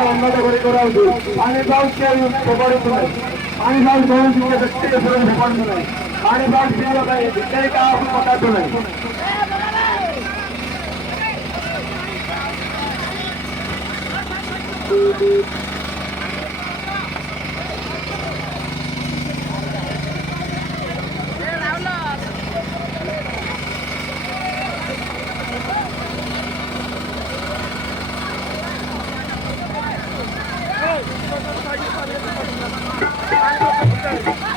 उन्नत पानी पाऊस पडत पानी पाऊस भरून तुमच्या शक्ती पडत नाही पाणी पाऊस पिवलं पाहिजे काही का आपण पकडतो नाही Thank you.